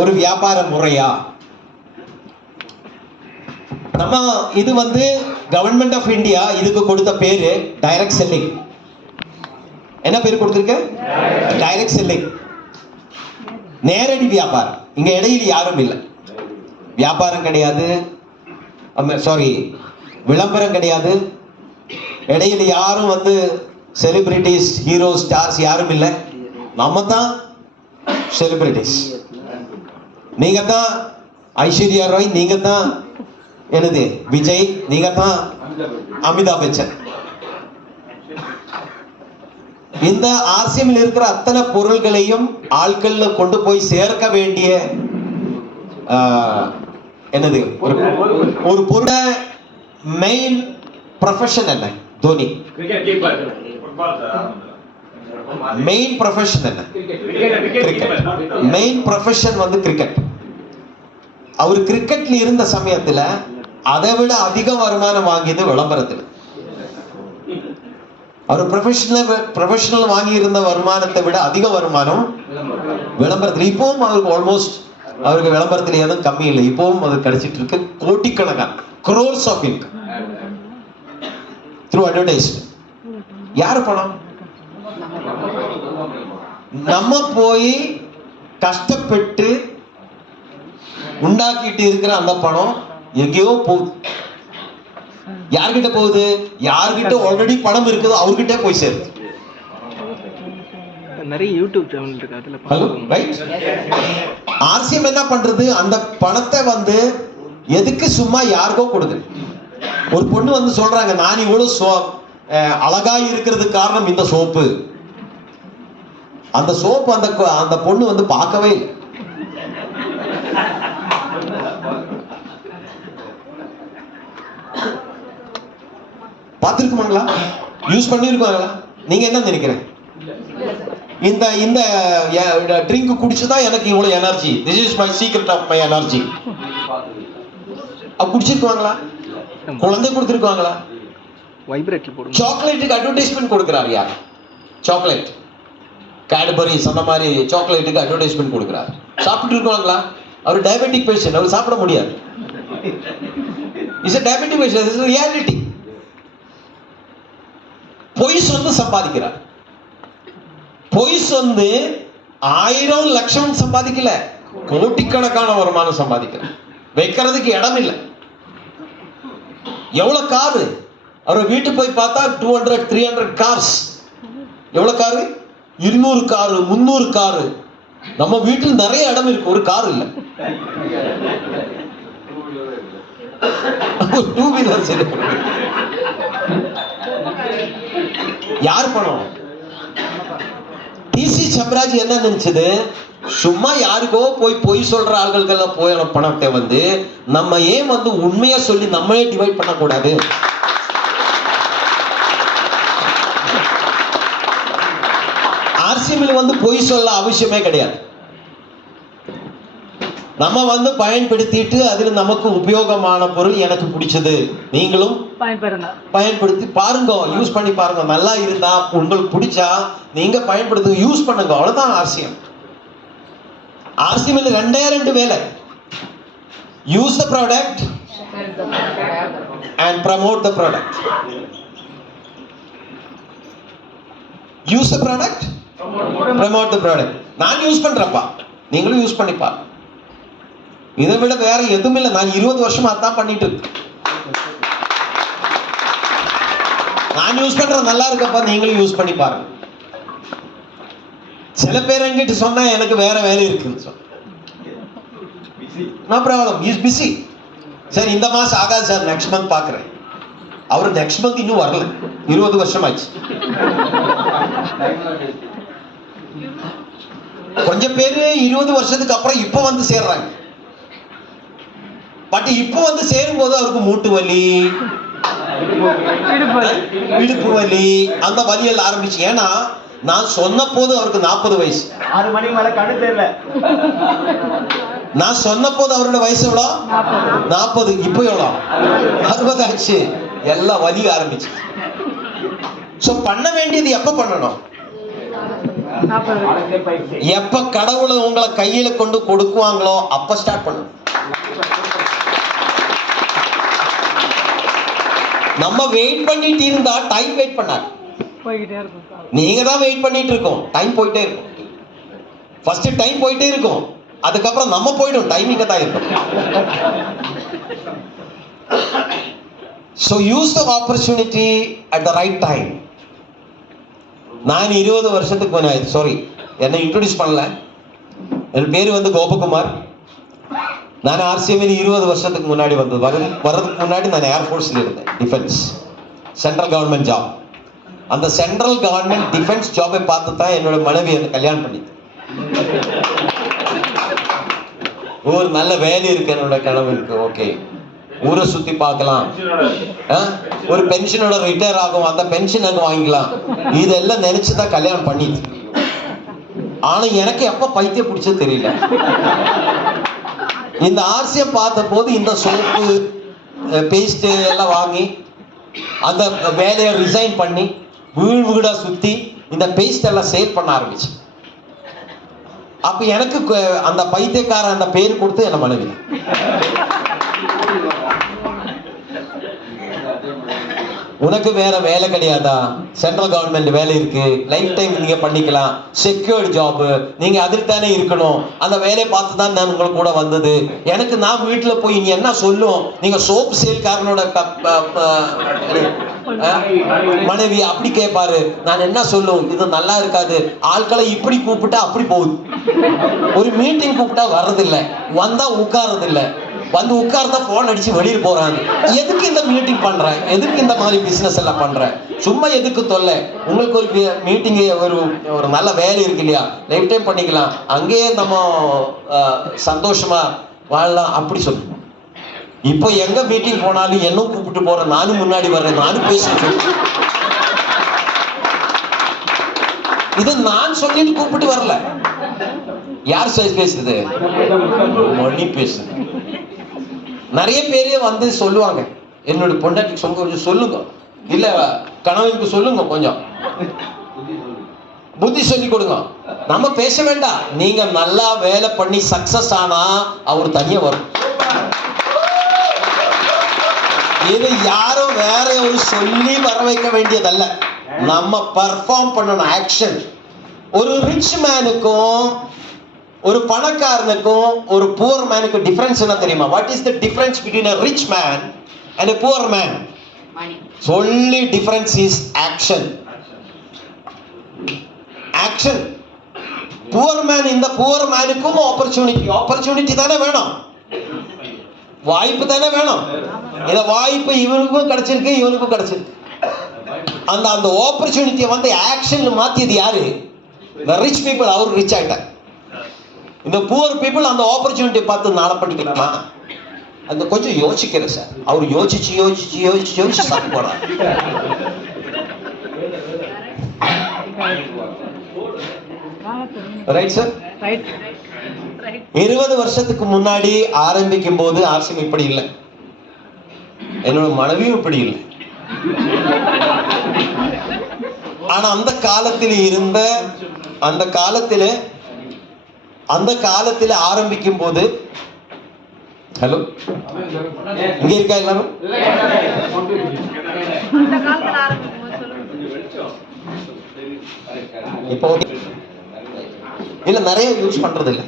ஒரு வியாபார முறையா? நம்ம இது வந்து கவர்மெண்ட் ஆஃப் இந்தியா இதுக்கு கொடுத்த பேரு டைரக்ட் செல்லிங் என்ன பேர் கொடுத்துருக்கு? டைரக்ட் செல்லிங் நேரடி வியாபாரம். இங்க இடையில் யாரும் இல்லை. வியாபாரம் கிடையாது. சாரி விளம்பரம் கிடையாது. இடையில யாரும் வந்து செலிபிரிட்டிஸ் ஹீரோ ஸ்டார்ஸ் யாரும் இல்லை. நம்ம தான் செலிபிரிட்டிஸ் நீங்க தான் ஐஸ்வர்யா ராய் நீங்க தான் என்னது விஜய் நீங்க தான் அமிதாப் பச்சன். இந்த ஆர்சிஎம்ல இருக்கிற அத்தனை பொருள்களையும் ஆட்கள்ல கொண்டு போய் சேர்க்க வேண்டிய என்னது ஒரு ஒரு பொருளை மெயின் ப்ரொஃபஷன் என்ன? தோனி. மெயின் ப்ரொஃபஷன் என்ன? கிரிக்கெட் மெயின் ப்ரொஃபஷன் வந்து கிரிக்கெட் அவர் கிரிக்கெட்ல இருந்த சமயத்துல அதை விட அதிக வருமானம் வாங்கியது விளம்பரத்தில். அவர் ப்ரொஃபஷனல் ப்ரொஃபஷனல் வாங்கி இருந்த வருமானத்தை விட அதிக வருமானம் விளம்பரத்தில். இப்பவும் அவருக்கு ஆல்மோஸ்ட் அவருக்கு விளம்பரத்தில் எதுவும் கம்மி இல்லை. இப்பவும் அது கிடைச்சிட்டு இருக்கு. கோட்டிக்கணக்கான crores of income through advertisement யார் பணம்? நம்ம போய் கஷ்டப்பட்டு உண்டாக்கிட்டு இருக்கிற அந்த பணம் எங்கேயோ போகுது யார்கிட்ட போகுது? யார்கிட்ட ஆல்ரெடி பணம் இருக்குதோ அவர்கிட்ட போய் சேருது. நிறைய யூடியூப் சேனல் இருக்கு அதுல ஹலோ பார்க்கலாம். ரைட் ஆர்சிஎம் என்ன பண்றது? அந்த பணத்தை வந்து எதுக்கு சும்மா யாருக்கோ கொடுக்குது. ஒரு பொண்ணு வந்து சொல்றாங்க நான் இவ்வளவு சோ அழகா இருக்கிறதுக்கு காரணம் இந்த சோப்பு. அந்த சோப்பு அந்த அந்த பொண்ணு வந்து பார்க்கவே இல்லை. பார்த்துருக்குமாங்களா? யூஸ் பண்ணியிருக்காங்களா நீங்க என்ன நினைக்கிறேன் இந்த இந்த ட்ரிங்க் குடிச்சுதான் எனக்கு இவ்வளவு energy this is my secret of my energy அப்ப குடிச்சிருக்காங்களா குழந்தை போடுங்க. சாக்லேட்டுக்கு அட்வர்டைஸ்மெண்ட் கொடுக்குறாரு யார்? சாக்லேட் கேட்பரிஸ் அந்த மாதிரி சாக்லேட்டுக்கு அட்வர்டைஸ்மெண்ட் கொடுக்குறாரு. சாப்பிட்டு இருக்காங்களா? அவர் டயபெட்டிக் பேஷண்ட் அவர் சாப்பிட முடியாது. Is diabetic patient is reality பொய் சொந்து சம்பாதிக்கிறார். பொய் சொந்து ஆயிரம் லட்சம் சம்பாதிக்கல. கோட்டிக்கணக்கான வருமானம் சம்பாதிக்கிறார். வைக்கிறதுக்கு இடம் இல்லை எவ்வளவு காரு? அவர் வீட்டுக்கு போய் பார்த்தா two hundred three hundred cars எவ்வளவு காரு? இருநூறு காரு முந்நூறு காரு. நம்ம வீட்டில் நிறைய இடம் இருக்கு. ஒரு கார் இல்ல. டூ வீலர் யார் பணம்? டிசி சம்ராஜ் என்ன நினைச்சது? சும்மா யாருக்கோ போய் பொய் சொல்ற ஆள்களுக்கெல்லாம் போய் பணத்தை வந்து நம்ம ஏன் வந்து உண்மையா சொல்லி நம்மளே டிவைட் பண்ணக்கூடாது? ஆர்சிஎம்ல வந்து பொய் சொல்ல அவசியமே கிடையாது. நம்ம வந்து பயன்படுத்திட்டு அதில் நமக்கு உபயோகமான பொருள் எனக்கு பிடிச்சது. நீங்களும் பயன்படுத்தி பாருங்க யூஸ் பண்ணி பாருங்க. நல்லா இருந்தா உங்களுக்கு பிடிச்சா நீங்க பயன்படுத்துங்க யூஸ் பண்ணுங்க. அவ்வளவுதான் ஆர்சிஎம் ஆர்சிஎம்ல ரெண்டே ரெண்டு வேலை. Use the product and promote the product use the product promote the product நான் யூஸ் பண்றேன்ப்பா. நீங்களும் யூஸ் பண்ணி பாருங்க இதை விட வேற எதுவும் இல்லை. நான் இருபது வருஷமா அதான் பண்ணிட்டு இருக்கேன். நான் யூஸ் பண்றது நல்லா இருக்கப்பா நீங்களும் யூஸ் பண்ணி பாருங்க. சில பேர் என்கிட்ட சொன்னா எனக்கு வேற வேலை இருக்குன்னு சொன்ன ப்ராப்ளம் இஸ் பிஸி சார் இந்த மாசம் ஆகாது சார். நெக்ஸ்ட் மந்த் பாக்குறேன். அவர் நெக்ஸ்ட் மந்த் இன்னும் வரல. இருபது வருஷம் ஆச்சு கொஞ்சம் பேரு இருபது வருஷத்துக்கு அப்புறம் இப்ப வந்து சேர்றாங்க. பட் இப்போ வந்து சேரும்போது அவருக்கு மூட்டு வலி. இடுப்பு வலி. அந்த வலியெல்லாம் ஆரம்பிச்சு. ஏன்னா நான் சொன்ன போது அவருக்கு நாற்பது வயசு. ஆறு மணிக்கு மேல கண்ணு தெரியல. நான் சொன்ன போது அவரோட வயசு எவ்வளோ? நாற்பது. இப்போ எவ்வளோ? அறுபது ஆச்சு. எல்லாம் வலி ஆரம்பிச்சு. ஸோ பண்ண வேண்டியது எப்போ பண்ணணும்? எப்ப கடவுளை உங்களை கையில கொண்டு கொடுக்குவாங்களோ அப்ப ஸ்டார்ட் பண்ணு நம்ம வெயிட் பண்ணிட்டு இருந்தா டைம் வெயிட் பண்ணாது. நீங்க தான் வெயிட் பண்ணிட்டு இருக்கோம். டைம் போயிட்டே இருக்கும். ஃபர்ஸ்ட் டைம் போயிட்டே இருக்கும். அதுக்கப்புறம் நம்ம போயிடும். டைமிங்க தான் இருக்கும். So use the opportunity at the right time நான் இருபது வருஷத்துக்கு முன்னாடி சாரி என்னை இன்ட்ரடியூஸ் பண்ணல. என் பேர் வந்து கோபகுமார். நான் ஆர்சிஎம்மில் இருபது வருஷத்துக்கு முன்னாடி வந்தது வர வர்றதுக்கு முன்னாடி நான் ஏர்ஃபோர்ஸில் இருந்தேன் டிஃபென்ஸ் சென்ட்ரல் கவர்மெண்ட் ஜாப் அந்த சென்ட்ரல் கவர்மெண்ட் டிஃபென்ஸ் ஜாபை பார்த்து தான் என்னோட மனைவி எனக்கு கல்யாணம் பண்ணிது ஒரு நல்ல வேலை இருக்கு என்னோட கனவுக்கு ஓகே ஊரை சுத்தி பார்க்கலாம் ஆ? ஒரு பென்ஷனோட ரிட்டையர் ஆகும் அந்த பென்ஷன் அங்கே வாங்கிக்கலாம் இதெல்லாம் நினைச்சு தான் கல்யாணம் பண்ணிது ஆனா எனக்கு எப்ப பைத்தியம் பிடிச்சது தெரியல இந்த ஆர்சியை பார்த்த போது இந்த சோப்பு பேஸ்ட் எல்லாம் வாங்கி அந்த வேலையை ரிசைன் பண்ணி வீடு வீடாக சுற்றி இந்த பேஸ்ட் எல்லாம் சேல் பண்ண ஆரம்பிச்சு. அப்ப எனக்கு அந்த பைத்தியக்கார அந்த பேர் கொடுத்து என்ன மனைவி உனக்கு வேற வேலை கிடையாதா? சென்ட்ரல் கவர்மெண்ட் வேலை இருக்கு. லைஃப் டைம் நீங்க பண்ணிக்கலாம். செக்யூர்ட் ஜாப் நீங்க அதில் தானே இருக்கணும். அந்த வேலையை பார்த்து தான் நான் உங்களுக்கு கூட வந்தது. எனக்கு நான் வீட்டுல போய் நீ என்ன சொல்லும்? நீங்க சோப் சேல்காரனோட ப- மனைவி அப்படி கேட்பாரு நான் என்ன சொல்லும்? இது நல்லா இருக்காது. ஆட்களை இப்படி கூப்பிட்டா அப்படி போகுது. ஒரு மீட்டிங் கூப்பிட்டா வர்றதில்லை. வந்தா உட்கார்றதில்ல. வந்து உட்கார்ந்தா போன் அடிச்சு வெளியில் போறாங்க. எதுக்கு இந்த மீட்டிங் பண்றேன் எதுக்கு இந்த மாதிரி பிசினஸ் எல்லாம் பண்றேன் சும்மா எதுக்கு தொல்லை? உங்களுக்கு ஒரு மீட்டிங் ஒரு ஒரு நல்ல வேலை இருக்கு இல்லையா? லைஃப் டைம் பண்ணிக்கலாம். அங்கேயே நம்ம சந்தோஷமா வாழலாம் அப்படி சொல்லு. இப்போ எங்க மீட்டிங் போனாலும் என்னும் கூப்பிட்டு போறேன் நானும் முன்னாடி வர்றேன். நானும் பேசிட்டு இது நான் சொல்லிட்டு கூப்பிட்டு வரல. யார் சைஸ் பேசுறது? மணி பேசுது நிறைய பேரே வந்து சொல்லுவாங்க. என்னோட பொண்டாட்டிக்கு சொங்க கொஞ்சம் சொல்லுங்க. இல்ல கணவனுக்கு சொல்லுங்க கொஞ்சம். புத்தி சொல்லி கொடுங்க. நம்ம பேச வேண்டாம். நீங்க நல்லா வேலை பண்ணி சக்சஸ் ஆனா அவர் தனியா வரும். இது யாரும் வேற ஒரு சொல்லி வர வைக்க வேண்டியதல்ல. நம்ம பர்ஃபார்ம் பண்ணணும் ஆக்ஷன் ஒரு ரிச் மேனுக்கும் ஒரு பணக்காரனுக்கும் ஒரு புவர் மேனுக்கும் டிஃபரன்ஸ் என்ன தெரியுமா? What is the difference between a rich man and a poor man சொல்லி difference is action action poor man இந்த புவர் மேனுக்கும் ஆப்பர்ச்சுனிட்டி ஆப்பர்ச்சுனிட்டி தானே வேணும். வாய்ப்பு தானே வேணும். இந்த வாய்ப்பு இவனுக்கும் கிடைச்சிருக்கு இவனுக்கும் கிடைச்சிருக்கு. அந்த அந்த ஆப்பர்ச்சுனிட்டியை வந்து ஆக்ஷன்ல மாத்தியது யாரு? ரிச் பீப்புள் அவர் ரிச் ஆயிட்டாங்க இந்த புவர் பீப்புள் அந்த ஆப்பர்ச்சுனிட்டியை பார்த்து நாளை அந்த கொஞ்சம் யோசிக்கிறேன் சார். அவர் யோசிச்சு யோசிச்சு யோசிச்சு யோசிச்சு சாப்பிட்டு போறார் ரைட் சார் இருபது வருஷத்துக்கு முன்னாடி ஆரம்பிக்கும் போது ஆர்சியம் இப்படி இல்லை. என்னோட மனைவியும் இப்படி இல்லை. ஆனா அந்த காலத்தில் இருந்த அந்த காலத்தில் அந்த காலத்தில் ஆரம்பிக்கும் போது ஹலோ இங்க இருக்கா எல்லாரும்? அந்த காலத்துல ஆரம்பிக்கும் போது சொல்லுங்க. இப்போ. இல்ல நிறைய யூஸ் பண்றது இல்ல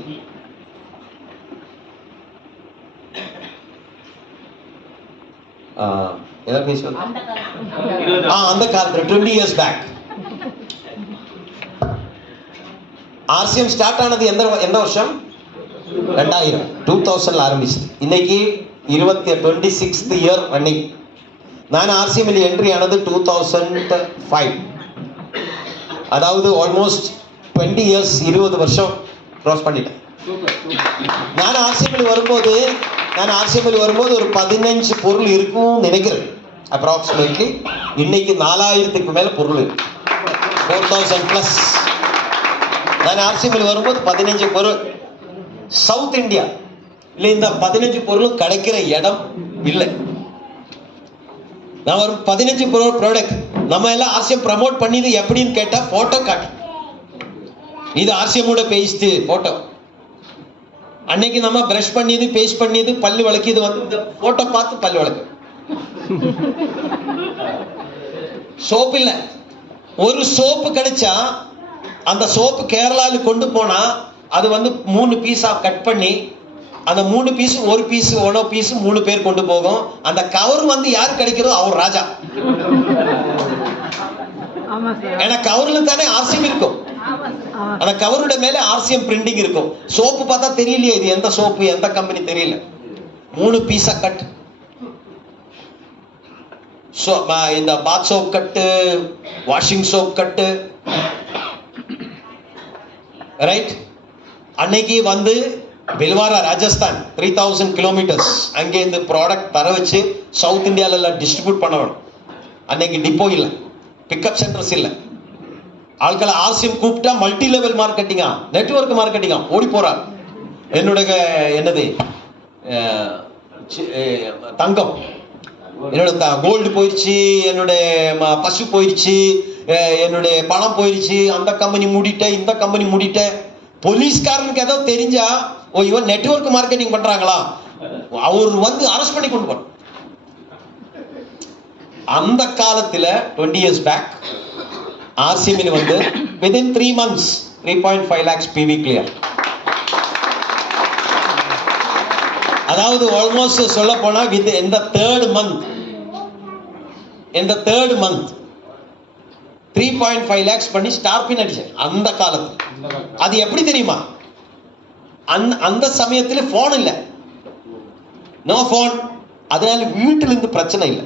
ஆ, ஏதாவது அந்த காலத்துல. Twenty years back RCM start ஆனது எந்த எந்த வருஷம்? ரெண்டாயிரம். டூ தௌசண்ட்ல ஆரம்பிச்சது. இன்னைக்கு இருபத்தி டுவெண்ட்டி சிக்ஸ்த் இயர் ரன்னிங் நான் ஆர்சிஎம்மில் என்ட்ரி ஆனது டூ தௌசண்ட் ஃபைவ் அதாவது ஆல்மோஸ்ட் டுவெண்ட்டி இயர்ஸ் இருபது வருஷம் க்ராஸ் பண்ணிட்டேன். நான் ஆர்சிஎம்மில் வரும்போது நான் ஆர்சிஎம்மில் வரும்போது ஒரு பதினஞ்சு பொருள் இருக்கும் நினைக்கிறேன். அப்ராக்சிமேட்லி இன்னைக்கு நாலாயிரத்துக்கு மேலே பொருள் இருக்கு. ஃபோர் தௌசண்ட் ப்ளஸ் நான் ஆர்சிஎம்மில் வரும்போது பதினஞ்சு பொருள். சவுத் இந்தியா இல்லை இந்த பதினஞ்சு பொருளும் கிடைக்கிற இடம் இல்லை. நான் ஒரு பதினஞ்சு பொருள் ப்ராடக்ட் நம்ம எல்லாம் ஆர்சிஎம் ப்ரமோட் பண்ணிது எப்படின்னு கேட்டா போட்டோ காட்டு இது ஆர்சிஎம்மோட பேஸ்ட் போட்டோ அன்னைக்கு நம்ம பிரஷ் பண்ணியது பேஸ்ட் பண்ணியது பல்லு விளக்கியது வந்து இந்த போட்டோ பார்த்து பல்லு விளக்கு சோப்பு இல்ல. ஒரு சோப்பு கிடைச்சா அந்த சோப்பு கேரளால கொண்டு போனா அது வந்து மூணு பீஸா கட் பண்ணி அந்த மூணு பீஸ் ஒரு பீஸ் ஒனோ பீஸ் மூணு பேர் கொண்டு போகும். அந்த கவர் வந்து யார் கிடைக்கிறதோ அவர் ராஜா. ஏன்னா கவர்ல தானே ஆர்சிஎம் இருக்கும். அந்த கவரோட மேல ஆர்சிஎம் பிரிண்டிங் இருக்கும். சோப்பு பார்த்தா தெரியலையே இது எந்த சோப்பு எந்த கம்பெனி தெரியல. மூணு பீஸா கட் இந்த பாத் சோப் கட்டு வாஷிங் சோப் கட்டு ரைட் அன்னைக்கு வந்து Bhilwara Rajasthan three thousand kilometres அங்கே ப்ராடக்ட் தர வச்சு சவுத் இந்தியால டிஸ்ட்ரிபியூட் பண்ணணும். அன்னைக்கு டிப்போ இல்லை. பிக்கப் சென்டர்ஸ் இல்லை. ஆட்களை ஆசியம் கூப்பிட்டா மல்டி லெவல் மார்க்கெட்டிங்கா நெட்வொர்க் மார்க்கெட்டிங்கா ஓடி போறார். என்னுடைய என்னது? தங்கம். என்னோட கோல்டு போயிடுச்சு என்னுடைய ம- பசு போயிடுச்சு என்னுடைய பணம் போயிடுச்சு அந்த கம்பெனி மூடிட்டேன் இந்த கம்பெனி மூடிட்டேன். போலீஸ்காரனுக்கு ஏதோ தெரிஞ்சா ஓ இவன் நெட்வொர்க் மார்க்கெட்டிங் பண்றாங்களா? அவர் வந்து அரெஸ்ட் பண்ணி கொண்டு போன அந்த காலத்தில் டுவெண்ட்டி இயர்ஸ் பேக் ஆர்சிஎம்மில் வந்து within three months three point five lakhs PV clear அதாவது ஆல்மோஸ்ட் சொல்ல போனா வித் இந்த தேர்ட் மந்த் இந்த third month three point five lakhs பண்ணி ஸ்டார்பின் அடிச்சேன் அந்த காலத்துல. அது எப்படி தெரியுமா? அந்த அந்த சமயத்தில் ஃபோன் இல்லை. நோ ஃபோன் அதனால வீட்டில இருந்து பிரச்சனை இல்லை.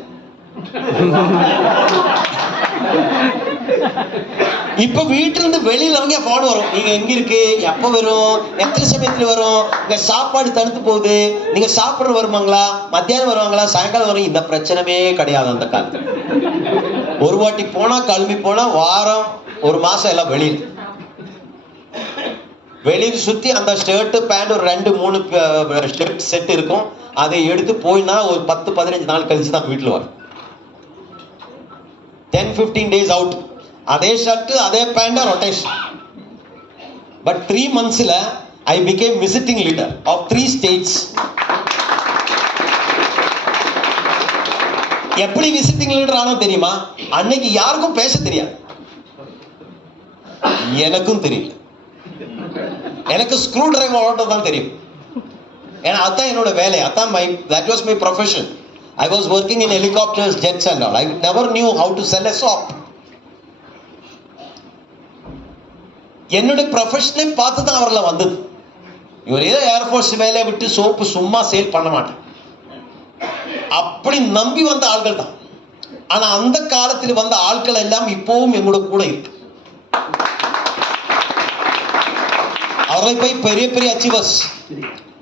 இப்ப வீட்டுல இருந்து வெளியில அவங்க போன் வரும். நீங்க எங்க இருக்கு? எப்ப வரும்? எத்தனை சமயத்துல வரும்? இங்க சாப்பாடு தடுத்து போகுது. நீங்க சாப்பிட வருவாங்களா மத்தியானம் வருவாங்களா? சாயங்காலம் வரும். இந்த பிரச்சனையே கிடையாது அந்த காலத்துல. ஒரு வாட்டி போனா கிளம்பி போனா வாரம் ஒரு மாசம் எல்லாம் வெளியில். வெளியில் சுத்தி அந்த ஷர்ட்டு பேண்ட் ஒரு ரெண்டு மூணு ஷர்ட் செட் இருக்கும். அதை எடுத்து போயினா ஒரு பத்து பதினஞ்சு நாள் கழிச்சு தான் வீட்டில் வரும். டென் ஃபிஃப்டீன் டேஸ் அவுட் அதே ஷர்ட்டு அதே பேண்டா rotation but three மந்த்ஸில் I became visiting leader of three states எப்படி விசிட்டிங் லீடர் தெரியுமா? அன்னைக்கு யாருக்கும் பேச தெரியாது. எனக்கும் தெரியல. எனக்கு ஸ்க்ரூ டிரைவர் ஓட்ட தான் தெரியும். ஏன்னா அதான் என்னோட வேலை. அதான் my that was my profession I was working in helicopters jets and all I never knew how to sell a shop என்னுடைய ப்ரொஃபஷனே பார்த்து தான் அவரில் வந்தது. இவர் ஏதோ ஏர்ஃபோர்ஸ் வேலையை விட்டு சோப்பு சும்மா சேல் பண்ண மாட்டேன் அப்படி நம்பி வந்த ஆள்கள் தான் ஆனா அந்த காலத்தில் வந்த ஆட்கள் எல்லாம் இப்பவும் எங்களோட கூட இருக்கு. அவர்களை போய் பெரிய பெரிய அச்சீவர்ஸ்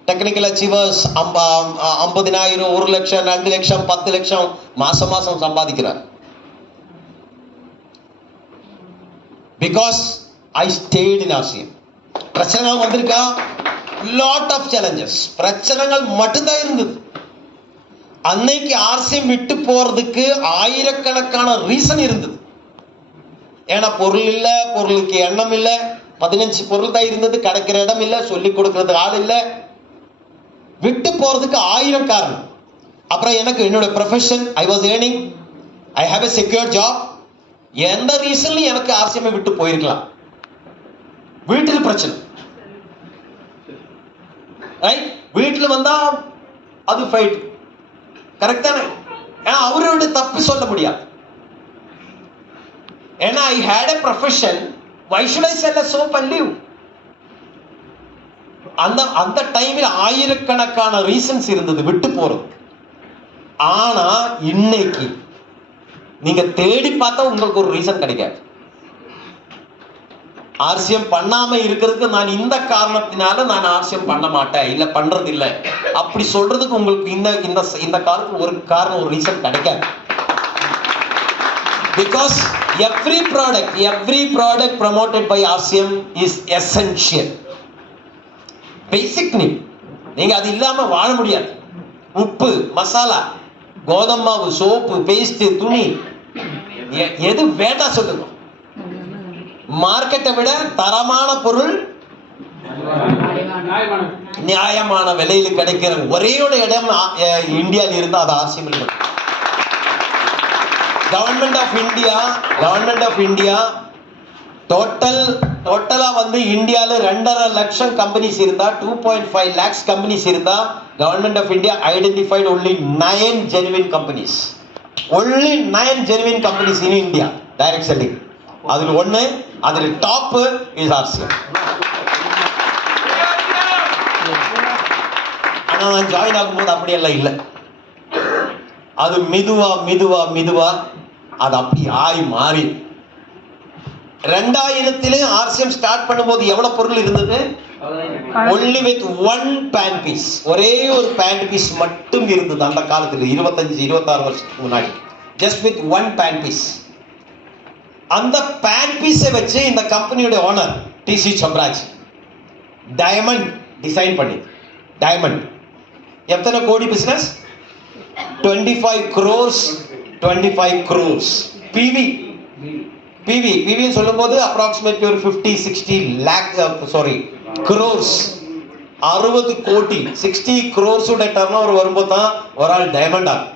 டெக்னிக்கல் அச்சீவர்ஸ் ஐம்பதினாயிரம் ஒரு லட்சம் ரெண்டு லட்சம் பத்து லட்சம் மாசம் மாசம் சம்பாதிக்கிறார். பிகாஸ் ஐ ஸ்டேட் இன் ஆசியம் பிரச்சனைகள் வந்திருக்கா? லாட் ஆஃப் சேலஞ்சஸ் பிரச்சனைகள் மட்டும்தான் இருந்தது. அன்னைக்கு ஆர்சியம் விட்டு போறதுக்கு ஆயிரக்கணக்கான ரீசன் இருந்தது. ஏன்னா பொருள் இல்ல பொருளுக்கு எண்ணம் இல்ல பதினஞ்சு பொருள் தான் இருந்தது கிடைக்கிற இடம் இல்ல சொல்லி கொடுக்கறதுக்கு ஆள் இல்ல. விட்டு போறதுக்கு ஆயிரம் காரணம். அப்புறம் எனக்கு என்னோட profession I was earning I have a secure job எந்த ரீசன்லையும் எனக்கு ஆர்சியமே விட்டு போயிருக்கலாம். வீட்டில் பிரச்சனை. ரைட் வீட்டில் வந்தா அது ஃபைட் கரெக்ட் தானே? ஏன்னா அவரோட தப்பு சொல்ல முடியாது. ஏன்னா I hate a profession why should I sell a soap and leave அந்த அந்த டைமில் ஆயிரக்கணக்கான ரீசன்ஸ் இருந்தது விட்டு போறது ஆனா இன்னைக்கு நீங்க தேடி பார்த்தா உங்களுக்கு ஒரு ரீசன் கிடைக்காது. ஆர்சியம் பண்ணாம இருக்கிறதுக்கு நான் இந்த காரணத்தினால நான் ஆர்சியம் பண்ண மாட்டேன். இல்ல பண்றது இல்ல அப்படி சொல்றதுக்கு உங்களுக்கு இந்த இந்த இந்த காலத்துக்கு ஒரு காரணம் ஒரு ரீசன் கிடைக்காது. Because every product every product promoted by RCM is essential basic need நீங்க அது இல்லாம வாழ முடியாது. உப்பு மசாலா கோதம் மாவு சோப்பு பேஸ்ட் துணி எ- எது வேண்டாம் சொல்லுங்க. மார்க்கெட்டை விட தரமான பொருள் நியாயமான விலையில் கிடைக்கிற ஒரே ஒரு இடம் இந்தியாவில் இருந்தால் அது ஆர்சிஎம்எல் government of India government of India total டோட்டலாக வந்து இந்தியாவில் ரெண்டரை லட்சம் கம்பெனிஸ் இருந்தால் two point five lakhs companies இருந்தால் government of India identified only nine genuine companies only nine genuine companies in India direct selling அதில் ஒன்று அதில் டாப் இஸ் ஆர்சிஎல் ஆனால் நான் ஜாயின் ஆகும்போது அப்படியெல்லாம் இல்லை. அது மெதுவா மெதுவா மெதுவா அது அப்படி ஆய் மாறி. ரெண்டாயிரத்திலே ஆர்சிஎம் ஸ்டார்ட் பண்ணும்போது எவ்வளவு பொருள் இருந்தது? Only with one pant piece ஒரே ஒரு பேண்ட் பீஸ் மட்டும் இருந்தது அந்த காலத்தில் இருபத்தஞ்சு இருபத்தாறு வருஷத்துக்கு முன்னாடி. Just with one pant piece அந்த பேண்ட் பீஸை வச்சு இந்த கம்பெனியோட ஓனர் டிசி சம்ராஜ் டைமண்ட் டிசைன் பண்ணி டைமண்ட் எத்தனை கோடி business twenty five crores twenty five crores PV PV பிவின்னு சொல்லும்போது அப்ராக்சிமேட்லி ஒரு fifty sixty lakh sorry crores அறுபது கோடி சிக்ஸ்டி க்ரோர்ஸோட டர்ன் ஓவர் வரும்போது தான் ஒரு ஆள் டைமண்ட் ஆகும்.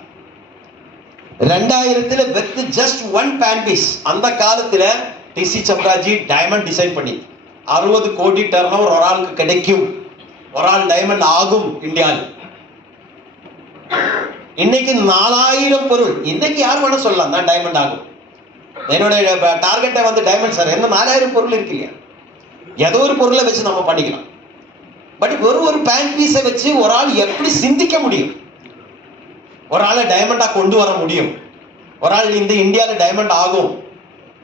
ரெண்டாயிரத்துல with just one pant piece அந்த காலத்துல டிசி சப்ராஜி டைமண்ட் டிசைன் பண்ணி அறுபது கோடி டர்ன் ஓவர் ஒரு ஆளுக்கு கிடைக்கும். ஒரு ஆள் டைமண்ட் ஆகும் இந்தியாவில். இன்னைக்கு நாலாயிரம் பொருள். இன்னைக்கு யார் வேணா சொல்லலாம் தான் டைமண்ட் ஆகும். என்னோட டார்கெட்டை வந்து டைமண்ட் சார் என்ன நாலாயிரம் பொருள் இருக்கு இல்லையா? ஏதோ ஒரு பொருளை வச்சு நம்ம பண்ணிக்கலாம். பட் ஒரு ஒரு பேன் பீஸை வச்சு ஒரு ஆள் எப்படி சிந்திக்க முடியும்? ஒரு ஆளை டைமண்டாக கொண்டு வர முடியும். ஒரு ஆள் இந்த இந்தியாவில் டைமண்ட் ஆகும்.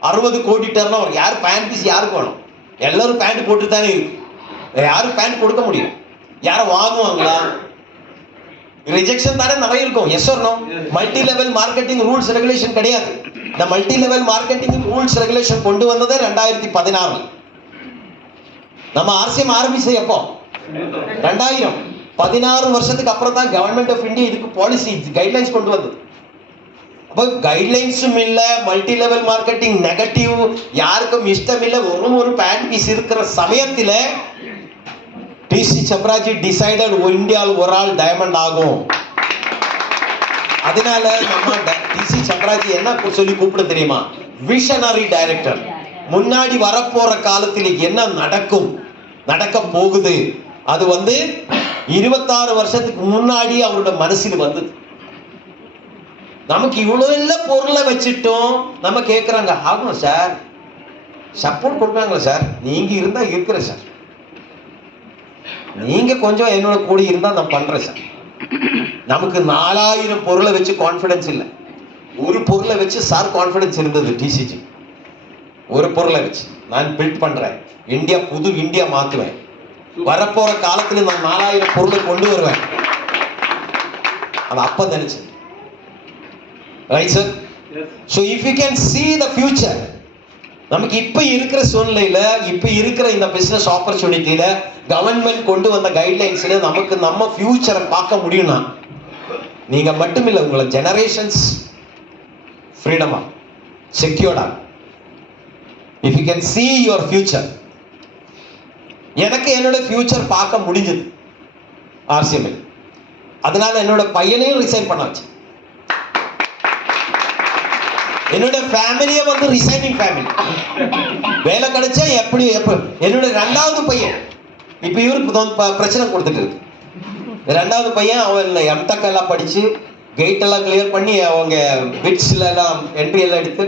அறுபது கோடி டர்ன் ஓவர் யார் பேண்ட் பீஸ் யாருக்கு வேணும்? எல்லோரும் பேண்ட் போட்டு தானே இருக்கு யாரும் பேண்ட் கொடுக்க முடியும். யாரும் வாங்குவாங்களா? ரிஜெக்ஷன் தானே நிறைய இருக்கும். Yes no multi level marketing rules regulation கிடையாது. இந்த multi level marketing rules regulation கொண்டு வந்ததே ரெண்டாயிரத்தி பதினாறு. நம்ம ஆர்சிஎம் ஆரம்பிச்சது எப்போ? ரெண்டாயிரம். பதினாறு வருஷத்துக்கு அப்புறம் தான் கவர்மெண்ட் ஆஃப் இந்தியா இதுக்கு பாலிசி கைட்லைன்ஸ் கொண்டு வந்தது. அப்போ கைட்லைன்ஸும் இல்லை மல்டி லெவல் மார்க்கெட்டிங் நெகட்டிவ் யாருக்கும் இஷ்டம் இல்லை ஒரு ஒரு பேண்ட் பீஸ் இருக்கிற சமயத்தில் டிசி சப்ராஜி டிசைடட் இந்தியாவில் ஒரு ஆள் டைமண்ட் ஆகும். அதனால நம்ம டிசி சப்ராஜி என்ன சொல்லி கூப்பிட தெரியுமா? விஷனரி டைரக்டர் முன்னாடி வரப்போற காலத்தில் என்ன நடக்கும்? நடக்க போகுது. அது வந்து இருபத்தாறு வருஷத்துக்கு முன்னாடி அவரோட மனசில் வந்தது. நமக்கு இவ்வளோ எல்லாம் பொருளை வச்சுட்டோம் நம்ம கேட்குறாங்க ஆகும் சார். சப்போர்ட் கொடுக்குறாங்களா சார். நீங்கள் இருந்தால் இருக்கிறேன் சார். நீங்கள் கொஞ்சம் என்னோட கூடி இருந்தால் நான் பண்ணுறேன் சார். நமக்கு நாலாயிரம் பொருளை வச்சு கான்ஃபிடன்ஸ் இல்லை. ஒரு பொருளை வச்சு சார் கான்ஃபிடன்ஸ் இருந்தது டிசிஜி ஒரு பொருளை வச்சு. நான் பில்ட் பண்ணுறேன் இந்தியா புது இந்தியா மாற்றுவேன் வரப்போற காலத்துல நான் நாலாயிரம் பொருளை கொண்டு வருவேன். அது அப்ப நினைச்சேன். Right sir so if you can see the future நமக்கு இப்ப இருக்கிற சூழ்நிலையில இப்ப இருக்கிற இந்த பிசினஸ் ஆப்பர்ச்சுனிட்டியில கவர்மெண்ட் கொண்டு வந்த கைட்லைன்ஸ்ல நமக்கு நம்ம ஃபியூச்சரை பார்க்க முடியும்னா நீங்க மட்டும் இல்ல உங்களை ஜெனரேஷன்ஸ் ஃப்ரீடமா செக்யூர்டா if you can see your future எனக்கு என்னோட ஃபியூச்சர் பார்க்க முடிஞ்சது. ஆர்சிஎம்எல் அதனால என்னோட பையனையும் ரிசைன் பண்ண வச்சு என்னோட ஃபேமிலியை வந்து ரிசைனிங் ஃபேமிலி வேலை கிடைச்சா எப்படி எப்போ என்னோட ரெண்டாவது பையன். இப்போ இவருக்கு ப- பிரச்சனை கொடுத்துட்டு இருக்கு. ரெண்டாவது பையன் அவன் எம்டெக் எல்லாம் படிச்சு கேட் எல்லாம் கிளியர் பண்ணி அவங்க பிட்ஸ்ல எல்லாம் என்ட்ரி எல்லாம் எடுத்து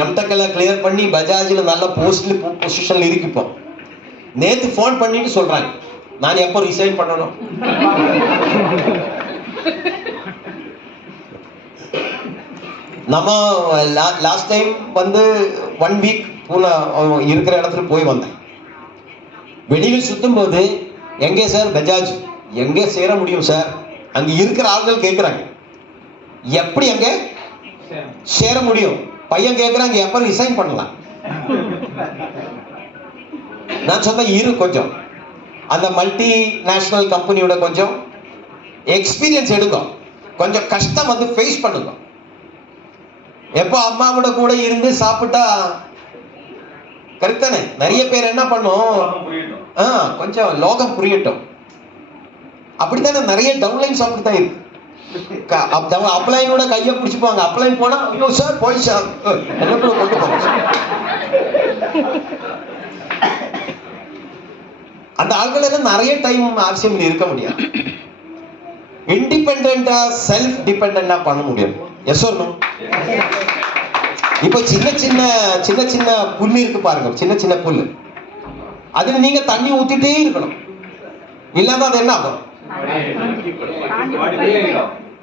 எம்டெக் எல்லாம் கிளியர் பண்ணி பஜாஜ்ல நல்ல போஸ்ட்ல பொசிஷன்ல இருக்கு இப்போ. நேத்து ஃபோன் பண்ணிட்டு சொல்றாங்க. நான் எப்போ ரிசைன் பண்ணணும்? நம்ம லாஸ்ட் டைம் வந்து ஒன் வீக் பூனா அவன் இருக்கிற இடத்துல போய் வந்தேன். வெளியில சுத்தும் போது எங்கே சார் பஜாஜ்? எங்கே சேர முடியும் சார் அங்க இருக்கிற ஆட்கள் கேட்குறாங்க எப்படி அங்க? சேர முடியும். பையன் கேட்குறாங்க எப்ப ரிசைன் பண்ணலாம். நான் சொன்னேன் இரு கொஞ்சம். அந்த மல்டி நேஷனல் கம்பெனியோட கொஞ்சம் எக்ஸ்பீரியன்ஸ் எடுங்க. கொஞ்சம் கஷ்டம் வந்து ஃபேஸ் பண்ணுங்க. எப்போ அம்மாவோட கூட இருந்து சாப்பிட்டா கரெக்ட் தானே நிறைய பேர் என்ன பண்ணும்? ஆ கொஞ்சம் லோகம் புரியட்டும். அப்படித்தானே நிறைய டவுன்லைன்ஸ் அப்படித்தான் இருக்கு. அப்ளைனோட கையை பிடிச்சிப்பாங்க. அப்ளைன் போனா ஐயோ சார் போய் சார் என்ன கூட கொண்டு போங்க அந்த ஆட்கள் நிறைய டைம் ஆர்சிஎம்ல இருக்க முடியாது. இண்டிபெண்டா செல்ஃப் டிபெண்டா பண்ண முடியும் எஸ் நோ இப்போ சின்ன சின்ன சின்ன சின்ன புல்லு இருக்கு பாருங்க. சின்ன சின்ன புல்லு அதுல நீங்க தண்ணி ஊத்திட்டே இருக்கணும். இல்லாத அது என்ன ஆகும்?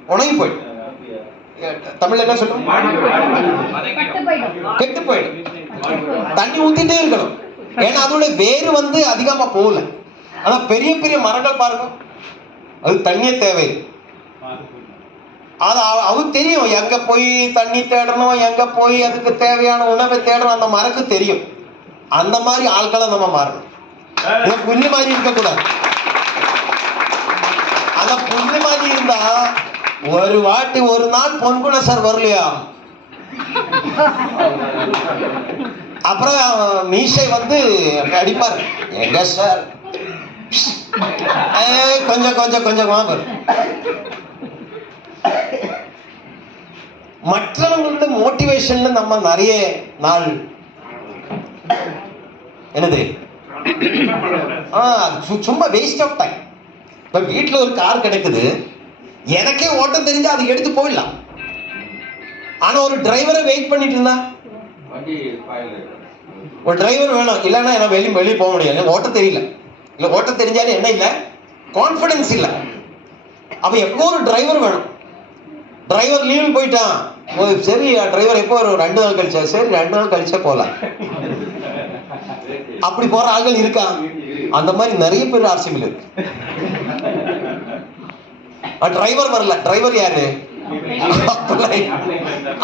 உணங்கி போயிடும் தமிழ்ல என்ன சொல்லும் கெட்டு போயிடும் தண்ணி ஊத்திட்டே இருக்கணும். ஏன்னா அதோட வேறு வந்து அதிகமா போகல. ஆனா பெரிய பெரிய மரங்கள் பாருங்க. அது தண்ணியே தேவை. அது அவ- அவருக்கு தெரியும். எங்க போய் தண்ணி தேடணும் எங்க போய் அதுக்கு தேவையான உணவை தேடணும் அந்த மரக்கு தெரியும். அந்த மாதிரி ஆட்களை நம்ம மாறணும். புல்லு மாதிரி இருக்கக்கூடாது. அந்த புல்லு மாதிரி இருந்தா ஒரு வாட்டி ஒரு நாள் பொன்குண சார் வரலையா? அப்புறம் மீசை வந்து அடிப்பார். எங்க சார்? கொஞ்சம் கொஞ்சம் கொஞ்சம் வரும் மற்றவங்களோட மோட்டிவேஷன்ல நம்ம நிறைய நாள். என்னது? ஆஹ் அது சும்மா வேஸ்ட் ஆஃப் டைம் இப்போ வீட்டில் ஒரு கார் கிடைக்குது. எனக்கே ஓட்ட தெரிஞ்சா அதை எடுத்து போயிடலாம். ஆனா ஒரு டிரைவரை வெயிட் பண்ணிட்டு இருந்தா? ஒரு டிரைவர் வேணும். இல்லைன்னா என்ன வெளியே வெளியே போக முடியாது. எனக்கு ஓட்ட தெரியல. இல்லை ஓட்ட தெரிஞ்சாலும் என்ன இல்லை? கான்ஃபிடன்ஸ் இல்லை. அப்போ எப்போ ஒரு டிரைவர் வேணும்? டிரைவர் லீவில் போயிட்டான். சரி டிரைவர் எப்போ வரும் ரெண்டு நாள் கழிச்சா? சரி ரெண்டு நாள் கழிச்சா போகலாம். அப்படி போற ஆள்கள் இருக்கா? அந்த மாதிரி நிறைய பேர் ஆர்சிபில் இருக்கு. டிரைவர் வரல. டிரைவர் யாரு?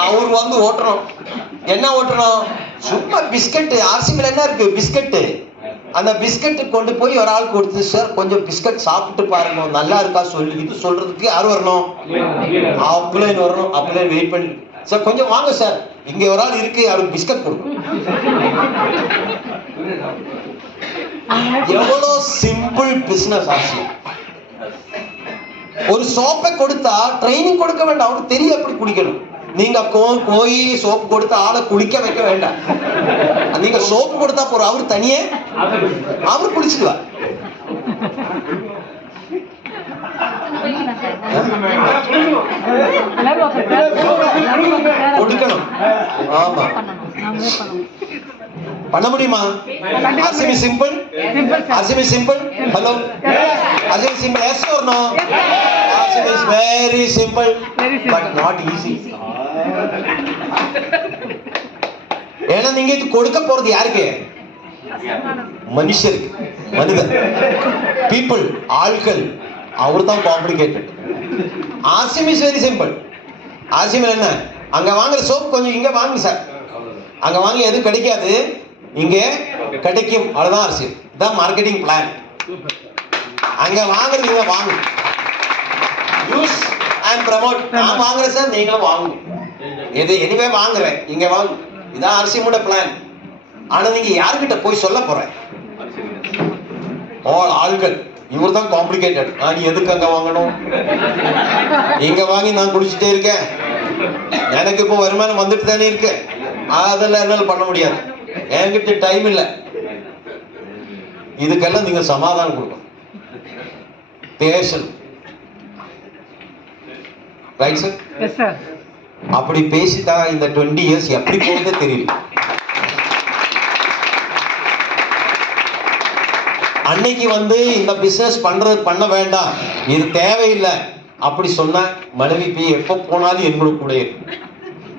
அவர் வந்து ஓட்டுறோம். என்ன ஓட்டுறோம்? சும்மா பிஸ்கட் ஆர்சிபில் என்ன இருக்கு? பிஸ்கட்டு அந்த பிஸ்கட் கொண்டு போய் ஒரு ஆள் கொடுத்து சார் கொஞ்சம் பிஸ்கட் சாப்பிட்டு பாருங்க. நல்லா இருக்கா? சொல்லி. இது சொல்றதுக்கு யார் வரணும்? அப்ளைன் வரணும். அப்ளைன் வெயிட் பண்ணி. சார் கொஞ்சம் வாங்க சார் இங்க ஒரு ஆள் இருக்கு. அவருக்கு பிஸ்கட் கொடுக்கும் எவ்வளவு சிம்பிள் பிசினஸ் ஆச்சு. ஒரு சோப்பை கொடுத்தா ட்ரைனிங் கொடுக்க வேண்டாம். அவருக்கு தெரியும் எப்படி குடிக்கணும் நீங்க போய் சோப்பு கொடுத்து ஆளை குளிக்க வைக்க வேண்டாம். நீங்க சோப்பு கொடுத்தா போறோம். அவர் தனியே அவர் பேசணும். கொடுக்கணும். ஆமா. பண்ண முடியுமா RCB simple. RCB simple hello RCB simple yes or no RCB is very simple. But not easy ஏன்னா நீங்க இது கொடுக்க போறது யாருக்கு? மனுஷருக்கு. மனிதன் பீப்புள் ஆட்கள் அவர் தான் காம்ப்ளிகேட்டட் ஆசிம் இஸ் வெரி சிம்பிள் ஆசிம் என்ன? அங்க வாங்குற சோப் கொஞ்சம் இங்க வாங்க சார் அங்க வாங்கி எதுவும் கிடைக்காது. இங்க கிடைக்கும் அவ்வளவுதான் அரசு. இதான் மார்க்கெட்டிங் பிளான் அங்க வாங்குறது இங்க வாங்க யூஸ் அண்ட் ப்ரமோட் நான் வாங்குறேன் சார் நீங்களும் வாங்குங்க எது எனிவே வாங்குறேன். இங்க வாங்க. இதான் அரசியமோட பிளான் ஆனா நீங்க யார்கிட்ட போய் சொல்ல போறேன் ஆல் ஆள்கள். இவர் தான் காம்ப்ளிகேட்டட் நான் எதுக்கு அங்க வாங்கணும்? இங்க வாங்கி நான் குடிச்சிட்டே இருக்கேன். எனக்கு இப்போ வருமானம் வந்துட்டு தானே இருக்கு. அதெல்லாம் என்னால பண்ண முடியாது. என்கிட்ட டைம் இல்லை. இதுக்கெல்லாம் நீங்க சமாதானம் கொடுக்கணும். பேசணும். Right sir. அப்படி பேசிட்டா இந்த டுவெண்ட்டி இயர்ஸ் எப்படி போகுதே தெரியல. அன்னைக்கு வந்து இந்த பிசினஸ் பண்றது பண்ண வேண்டாம். இது தேவையில்லை. அப்படி சொன்ன மனைவி போய் எப்போ போனாலும் என்னோட கூட.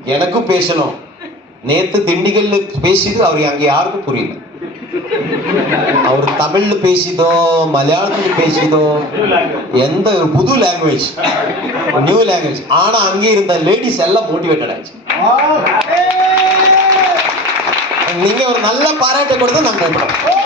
எனக்கும் பேசணும். நேத்து திண்டிகல்ல பேசியது அவர் அங்க யாருக்கும் புரியல. அவர் தமிழ்ல பேசிதோ மலையாளத்துல பேசிதோ எந்த ஒரு புது லாங்குவேஜ் நியூ லாங்குவேஜ் ஆனா அங்கே இருந்த லேடிஸ் எல்லாம் மோட்டிவேட்டட் ஆச்சு நீங்க ஒரு நல்ல பாராட்டை கொடுத்து நான் கூப்பிடுறேன்